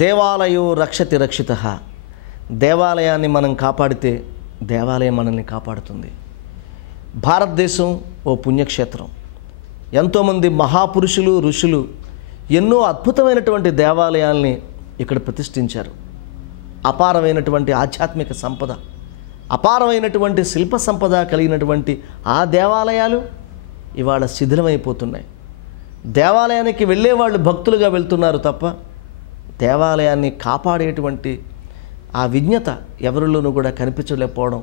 దేవాలయో రక్షతి రక్షితః. దేవాలయాన్ని మనం కాపాడితే దేవాలయం మనల్ని కాపాడుతుంది. భారతదేశం ఓ పుణ్యక్షేత్రం. ఎంతోమంది మహాపురుషులు ఋషులు ఎన్నో అద్భుతమైనటువంటి దేవాలయాల్ని ఇక్కడ ప్రతిష్ఠించారు. అపారమైనటువంటి ఆధ్యాత్మిక సంపద, అపారమైనటువంటి శిల్ప సంపద కలిగినటువంటి ఆ దేవాలయాలు ఇవాళ శిథిలమైపోతున్నాయి. దేవాలయానికి వెళ్ళేవాళ్ళు భక్తులుగా వెళ్తున్నారు తప్ప దేవాలయాన్ని కాపాడేటువంటి ఆ విజ్ఞత ఎవరిలోనూ కూడా కనిపించలేకపోవడం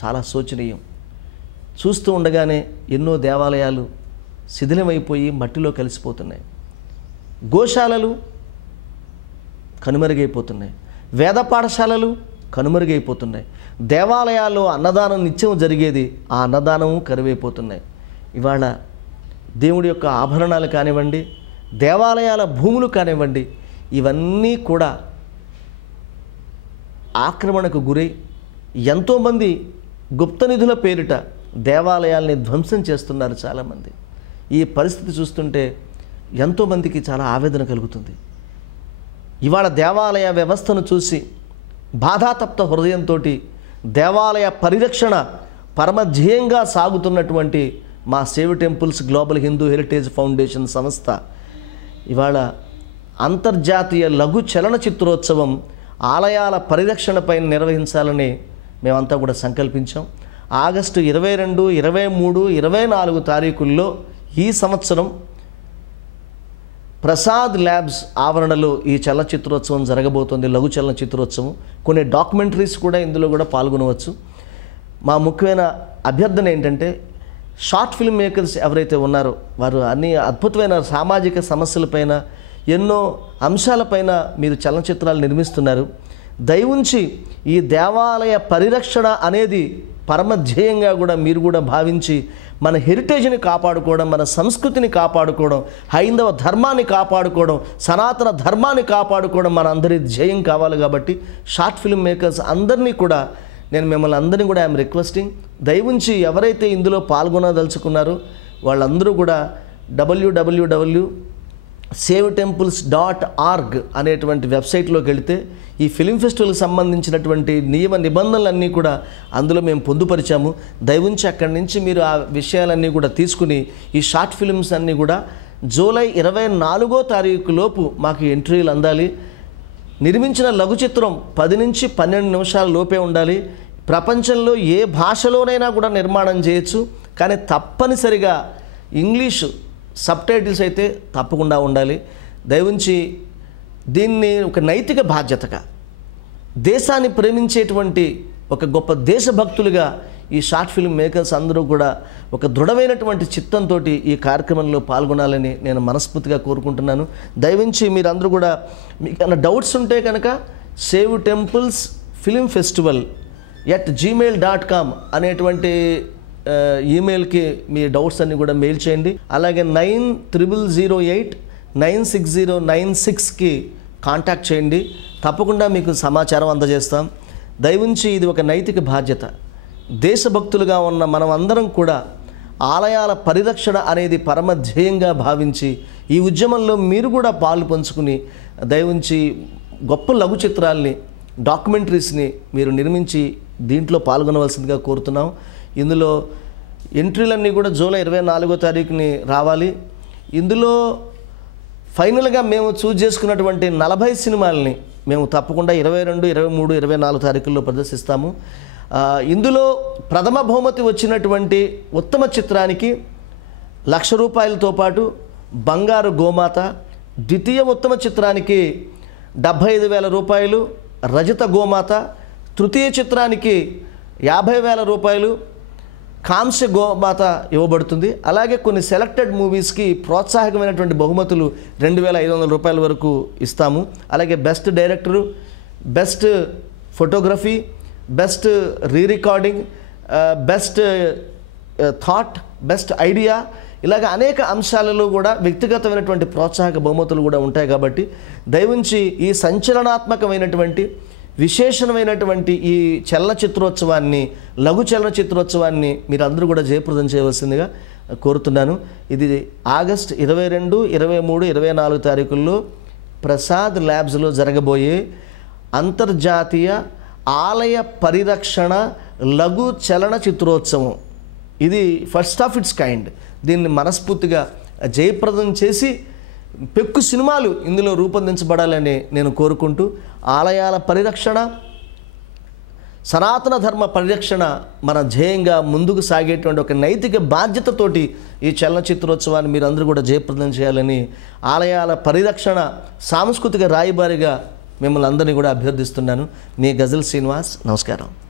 చాలా శోచనీయం. చూస్తూ ఉండగానే ఎన్నో దేవాలయాలు శిథిలమైపోయి మట్టిలో కలిసిపోతున్నాయి. గోశాలలు కనుమరుగైపోతున్నాయి. వేద పాఠశాలలు కనుమరుగైపోతున్నాయి. దేవాలయాల్లో అన్నదానం నిత్యం జరిగేది, ఆ అన్నదానం కరువైపోతున్నాయి. ఇవాళ దేవుడి యొక్క ఆభరణాలు కానివ్వండి, దేవాలయాల భూములు కానివ్వండి, ఇవన్నీ కూడా ఆక్రమణకు గురై ఎంతోమంది గుప్త నిధుల పేరిట దేవాలయాల్ని ధ్వంసం చేస్తున్నారు చాలామంది. ఈ పరిస్థితి చూస్తుంటే ఎంతోమందికి చాలా ఆవేదన కలుగుతుంది. ఇవాళ దేవాలయ వ్యవస్థను చూసి బాధాతప్త హృదయంతో దేవాలయ పరిరక్షణ పరమధ్యేయంగా సాగుతున్నటువంటి మా save temples global Hindu heritage foundation సంస్థ ఇవాళ అంతర్జాతీయ లఘు చలనచిత్రోత్సవం ఆలయాల పరిరక్షణపై నిర్వహించాలని మేమంతా కూడా సంకల్పించాం. ఆగస్టు 22, 23, 24 తారీఖుల్లో ఈ సంవత్సరం ప్రసాద్ ల్యాబ్స్ ఆవరణలో ఈ చలనచిత్రోత్సవం జరగబోతోంది. లఘు చలనచిత్రోత్సవం. కొన్ని డాక్యుమెంటరీస్ కూడా ఇందులో కూడా పాల్గొనవచ్చు. మా ముఖ్యమైన అభ్యర్థన ఏంటంటే షార్ట్ ఫిల్మ్ మేకర్స్ ఎవరైతే ఉన్నారో వారు అన్ని అద్భుతమైన సామాజిక సమస్యలపైన ఎన్నో అంశాలపైన మీరు చలనచిత్రాలు నిర్మిస్తున్నారు. దయవుంచి ఈ దేవాలయ పరిరక్షణ అనేది పరమధ్యేయంగా కూడా మీరు కూడా భావించి మన హెరిటేజ్ని కాపాడుకోవడం, మన సంస్కృతిని కాపాడుకోవడం, హైందవ ధర్మాన్ని కాపాడుకోవడం, సనాతన ధర్మాన్ని కాపాడుకోవడం మన అందరి ధ్యేయం కావాలి. కాబట్టి షార్ట్ ఫిల్మ్ మేకర్స్ అందరినీ కూడా నేను మిమ్మల్ని అందరినీ కూడా ఐఎమ్ రిక్వెస్టింగ్, దయవుంచి ఎవరైతే ఇందులో పాల్గొనదలుచుకున్నారో వాళ్ళందరూ కూడా www.savetemples.org అనేటువంటి వెబ్సైట్లోకి వెళితే ఈ ఫిలిం ఫెస్టివల్కి సంబంధించినటువంటి నియమ నిబంధనలన్నీ కూడా అందులో మేము పొందుపరిచాము. దయవుంచి అక్కడి నుంచి మీరు ఆ విషయాలన్నీ కూడా తీసుకుని ఈ షార్ట్ ఫిల్మ్స్ అన్నీ కూడా జూలై 24వ తారీఖు లోపు మాకు ఎంట్రీలు అందాలి. నిర్మించిన లఘు చిత్రం 10 నుంచి 12 నిమిషాల లోపే ఉండాలి. ప్రపంచంలో ఏ భాషలోనైనా కూడా నిర్మాణం చేయొచ్చు, కానీ తప్పనిసరిగా ఇంగ్లీష్ సబ్టైటిల్స్ అయితే తప్పకుండా ఉండాలి. దయవుంచి దీన్ని ఒక నైతిక బాధ్యతగా దేశాన్ని ప్రేమించేటువంటి ఒక గొప్ప దేశభక్తులుగా ఈ షార్ట్ ఫిల్మ్ మేకర్స్ అందరూ కూడా ఒక దృఢమైనటువంటి చిత్తంతో ఈ కార్యక్రమంలో పాల్గొనాలని నేను మనస్ఫూర్తిగా కోరుకుంటున్నాను. దయవుంచి మీరందరూ కూడా మీకు ఏమైనా డౌట్స్ ఉంటే కనుక save temples film festival @gmail.com అనేటువంటి ఈమెయిల్కి మీ డౌట్స్ అన్నీ కూడా మెయిల్ చేయండి. అలాగే 9008960996కి కాంటాక్ట్ చేయండి. తప్పకుండా మీకు సమాచారం అందజేస్తాం. దయవుంచి ఇది ఒక నైతిక బాధ్యత. దేశభక్తులుగా ఉన్న మనం అందరం కూడా ఆలయాల పరిరక్షణ అనేది పరమధ్యేయంగా భావించి ఈ ఉద్యమంలో మీరు కూడా పాలు పంచుకుని దయవుంచి గొప్ప లఘు చిత్రాల్ని, డాక్యుమెంటరీస్ని మీరు నిర్మించి దీంట్లో పాల్గొనవలసిందిగా కోరుతున్నాం. ఇందులో ఎంట్రీలన్నీ కూడా జూలై 24వ తారీఖుని రావాలి. ఇందులో ఫైనల్గా మేము చూజ్ చేసుకున్నటువంటి 40 సినిమాలని మేము తప్పకుండా 22, 23, 24 తారీఖుల్లో ప్రదర్శిస్తాము. ఇందులో ప్రథమ బహుమతి వచ్చినటువంటి ఉత్తమ చిత్రానికి ₹1,00,000తో పాటు బంగారు గోమాత, ద్వితీయ ఉత్తమ చిత్రానికి ₹75,000 రజత గోమాత, తృతీయ చిత్రానికి ₹50,000 కాంస్య గోమాత ఇవ్వబడుతుంది. అలాగే కొన్ని సెలెక్టెడ్ మూవీస్కి ప్రోత్సాహకమైనటువంటి బహుమతులు ₹2,500 వరకు ఇస్తాము. అలాగే best director, best photography, best re-recording, best thought, best idea, ఇలాగ అనేక అంశాలలో కూడా వ్యక్తిగతమైనటువంటి ప్రోత్సాహక బహుమతులు కూడా ఉంటాయి. కాబట్టి దయవుంచి ఈ సంచలనాత్మకమైనటువంటి విశేషమైనటువంటి ఈ చలనచిత్రోత్సవాన్ని, లఘు చలనచిత్రోత్సవాన్ని మీరందరూ కూడా జయప్రదం చేయవలసిందిగా కోరుతున్నాను. ఇది ఆగస్ట్ 22, 23, 24 తారీఖుల్లో ప్రసాద్ ల్యాబ్స్లో జరగబోయే అంతర్జాతీయ ఆలయ పరిరక్షణ లఘు చలన చిత్రోత్సవం. ఇది ఫస్ట్ ఆఫ్ ఇట్స్ కైండ్. దీన్ని మనస్ఫూర్తిగా జయప్రదం చేసి పెక్కు సినిమాలు ఇందులో రూపొందించబడాలని నేను కోరుకుంటూ, ఆలయాల పరిరక్షణ, సనాతన ధర్మ పరిరక్షణ మన ధ్యేయంగా ముందుకు సాగేటువంటి ఒక నైతిక బాధ్యతతోటి ఈ చలనచిత్రోత్సవాన్ని మీరందరూ కూడా జయప్రదం చేయాలని ఆలయాల పరిరక్షణ సాంస్కృతిక రాయబారిగా మిమ్మల్ని అందరినీ కూడా అభ్యర్థిస్తున్నాను. మీ గజల్ శ్రీనివాస్. నమస్కారం.